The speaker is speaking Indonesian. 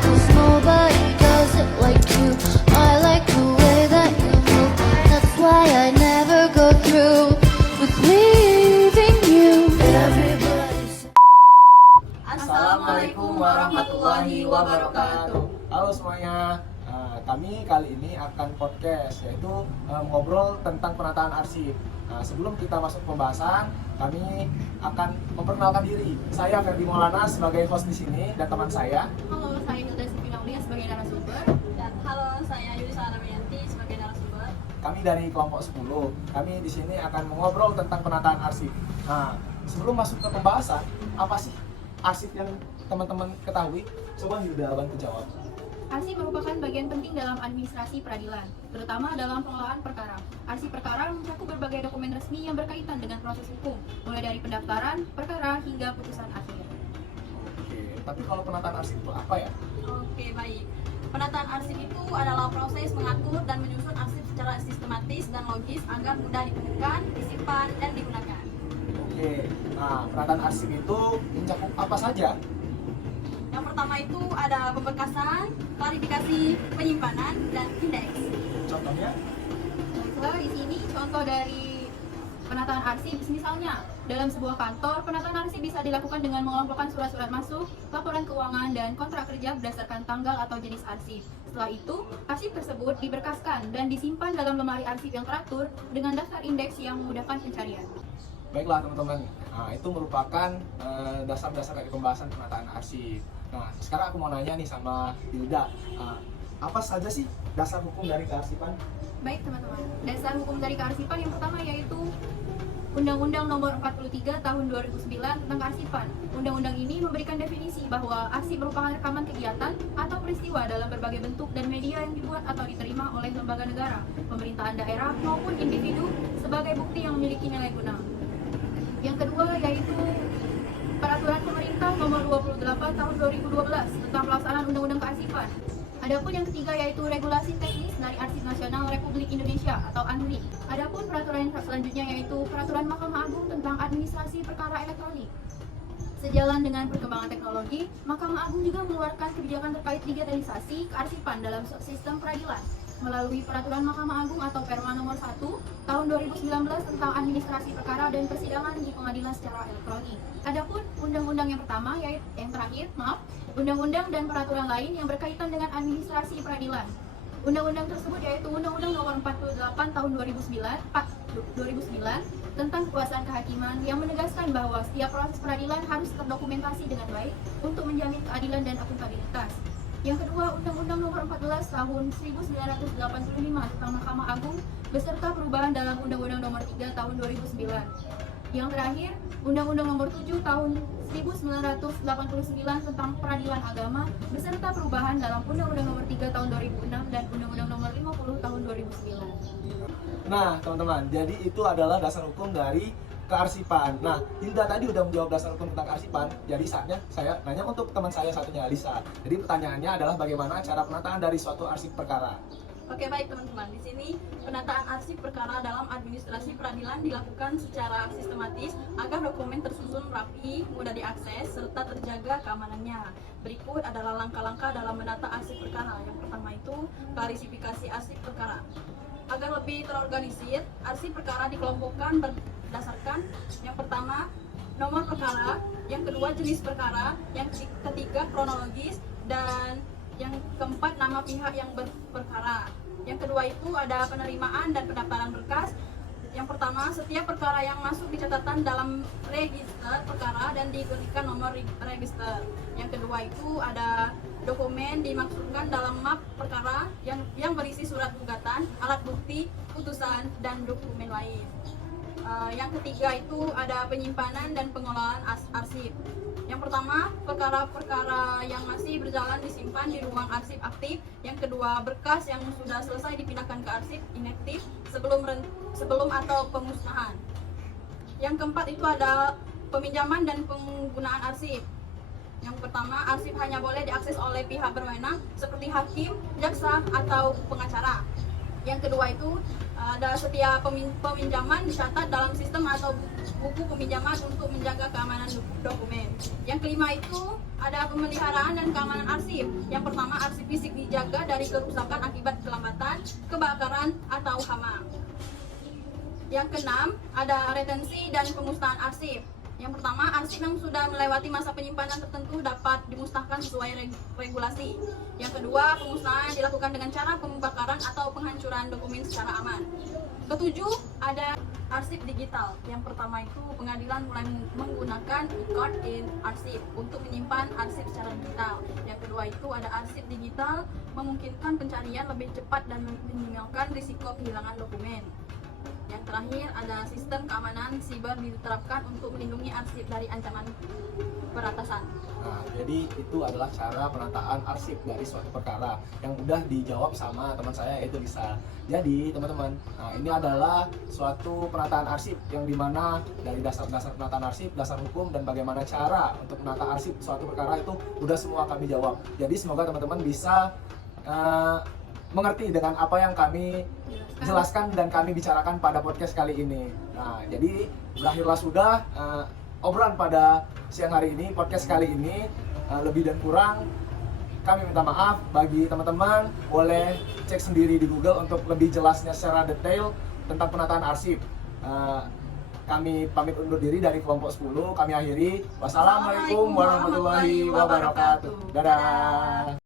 'cause nobody does it like you. I like the way that you move. That's why I never go through with leaving you. Everybody's Assalamualaikum warahmatullahi wabarakatuh. Halo semuanya, kami kali ini akan podcast, yaitu ngobrol tentang penataan arsip. Sebelum kita masuk pembahasan, kami akan memperkenalkan diri. Saya Ferdi Maulana sebagai host di sini dan teman saya. Halo, saya Hilda Sipinaulia sebagai narasumber. Dan halo, saya Yudhistira Damayanti sebagai narasumber. Kami dari kelompok 10. Kami di sini akan mengobrol tentang penataan arsip. Sebelum masuk ke pembahasan, apa sih arsip yang teman-teman ketahui? Coba Hilda bantu jawab. Arsip merupakan bagian penting dalam administrasi peradilan, terutama dalam pengelolaan perkara. Arsip perkara mencakup berbagai dokumen resmi yang berkaitan dengan proses hukum, mulai dari pendaftaran, perkara, hingga putusan akhir. Oke, tapi kalau penataan arsip itu apa ya? Oke, baik. Penataan arsip itu adalah proses mengatur dan menyusun arsip secara sistematis dan logis agar mudah ditemukan, disimpan, dan digunakan. Oke, penataan arsip itu mencakup apa saja? Yang pertama itu ada pemberkasan, klarifikasi, penyimpanan, dan indeks. Contohnya? Misalnya di sini contoh dari penataan arsip, misalnya dalam sebuah kantor, penataan arsip bisa dilakukan dengan mengelompokkan surat-surat masuk, laporan keuangan, dan kontrak kerja berdasarkan tanggal atau jenis arsip. Setelah itu, arsip tersebut diberkaskan dan disimpan dalam lemari arsip yang teratur dengan daftar indeks yang memudahkan pencarian. Baiklah teman-teman, itu merupakan dasar-dasar dari pembahasan penataan arsip. Nah, sekarang aku mau nanya nih sama Hilda, apa saja sih dasar hukum dari kearsipan? Baik teman-teman, dasar hukum dari kearsipan yang pertama yaitu Undang-Undang Nomor 43 Tahun 2009 tentang kearsipan. Undang-undang ini memberikan definisi bahwa arsip merupakan rekaman kegiatan atau peristiwa dalam berbagai bentuk dan media yang dibuat atau diterima oleh lembaga negara, pemerintahan daerah maupun individu sebagai bukti yang memiliki nilai guna. Yang kedua yaitu Peraturan Pemerintah Nomor 28 Tahun 2012 tentang pelaksanaan Undang-Undang Kearsipan. Adapun yang ketiga yaitu Regulasi Teknis dari Arsip Nasional Republik Indonesia atau ANRI. Adapun peraturan yang selanjutnya yaitu Peraturan Mahkamah Agung tentang Administrasi Perkara Elektronik. Sejalan dengan perkembangan teknologi, Mahkamah Agung juga mengeluarkan kebijakan terkait digitalisasi kearsipan dalam sistem peradilan melalui Peraturan Mahkamah Agung atau Perma Nomor 1 Tahun 2019 tentang administrasi perkara dan persidangan di pengadilan secara elektronik. Adapun undang-undang yang pertama yaitu undang-undang dan peraturan lain yang berkaitan dengan administrasi peradilan. Undang-undang tersebut yaitu Undang-Undang Nomor 48 Tahun 2009 tentang kekuasaan kehakiman yang menegaskan bahwa setiap proses peradilan harus terdokumentasi dengan baik untuk menjamin keadilan dan akuntabilitas. Yang kedua, Undang-Undang Nomor 14 Tahun 1985 tentang Mahkamah Agung beserta perubahan dalam Undang-Undang Nomor 3 Tahun 2009. Yang terakhir, Undang-Undang Nomor 7 Tahun 1989 tentang Peradilan Agama beserta perubahan dalam Undang-Undang Nomor 3 Tahun 2006 dan Undang-Undang Nomor 50 Tahun 2009. Nah teman-teman, jadi itu adalah dasar hukum dari kearsipan. Nah, Hilda tadi udah menjawab dasar hukum tentang kearsipan. Jadi saatnya saya nanya untuk teman saya satunya, Lisa. Jadi pertanyaannya adalah bagaimana cara penataan dari suatu arsip perkara? Oke, baik teman-teman. Di sini penataan arsip perkara dalam administrasi peradilan dilakukan secara sistematis agar dokumen tersusun rapi, mudah diakses, serta terjaga keamanannya. Berikut adalah langkah-langkah dalam menata arsip perkara. Yang pertama itu klasifikasi arsip perkara. Agar lebih terorganisir, arsip perkara dikelompokkan berdasarkan yang pertama nomor perkara, yang kedua jenis perkara, yang ketiga kronologis, dan yang keempat nama pihak yang berperkara. Yang kedua itu ada penerimaan dan pendaftaran berkas. Yang pertama, setiap perkara yang masuk di catatan dalam register perkara dan diberikan nomor register. Yang kedua itu ada dokumen dimaksudkan dalam map perkara yang berisi surat gugatan, alat bukti, putusan, dan dokumen lain. Yang ketiga itu ada penyimpanan dan pengelolaan arsip. Yang pertama, perkara-perkara yang masih berjalan disimpan di ruang arsip aktif. Yang kedua, berkas yang sudah selesai dipindahkan ke arsip inaktif sebelum atau pemusnahan. Yang keempat itu ada peminjaman dan penggunaan arsip. Yang pertama, arsip hanya boleh diakses oleh pihak berwenang seperti hakim, jaksa, atau pengacara. Yang kedua itu ada setiap peminjaman dicatat dalam sistem atau buku peminjaman untuk menjaga keamanan dokumen. Yang kelima itu ada pemeliharaan dan keamanan arsip. Yang pertama, arsip fisik dijaga dari kerusakan akibat kelambatan, kebakaran, atau hama. Yang keenam, ada retensi dan pemusnahan arsip. Yang pertama, arsip yang sudah melewati masa penyimpanan tertentu dapat dimusnahkan sesuai regulasi. Yang kedua, pemusnahan dilakukan dengan cara pembakaran atau penghancuran dokumen secara aman. Ketujuh, ada arsip digital. Yang pertama itu pengadilan mulai menggunakan e-card in arsip untuk menyimpan arsip secara digital. Yang kedua itu ada arsip digital memungkinkan pencarian lebih cepat dan meminimalkan risiko kehilangan dokumen. Yang terakhir ada sistem keamanan siber diterapkan untuk melindungi arsip dari ancaman peratasan. Nah, jadi itu adalah cara penataan arsip dari suatu perkara yang udah dijawab sama teman saya, yaitu Lisa. Jadi teman-teman, nah ini adalah suatu penataan arsip yang dimana dari dasar-dasar penataan arsip, dasar hukum, dan bagaimana cara untuk menata arsip suatu perkara itu udah semua kami jawab. Jadi semoga teman-teman bisa mengerti dengan apa yang kami jelaskan dan kami bicarakan pada podcast kali ini. Nah, jadi berakhirlah sudah obrolan pada siang hari ini, podcast kali ini. Lebih dan kurang kami minta maaf. Bagi teman-teman, boleh cek sendiri di Google untuk lebih jelasnya secara detail tentang penataan arsip. Kami pamit undur diri dari kelompok 10. Kami akhiri. Wassalamualaikum warahmatullahi wabarakatuh. Dadah.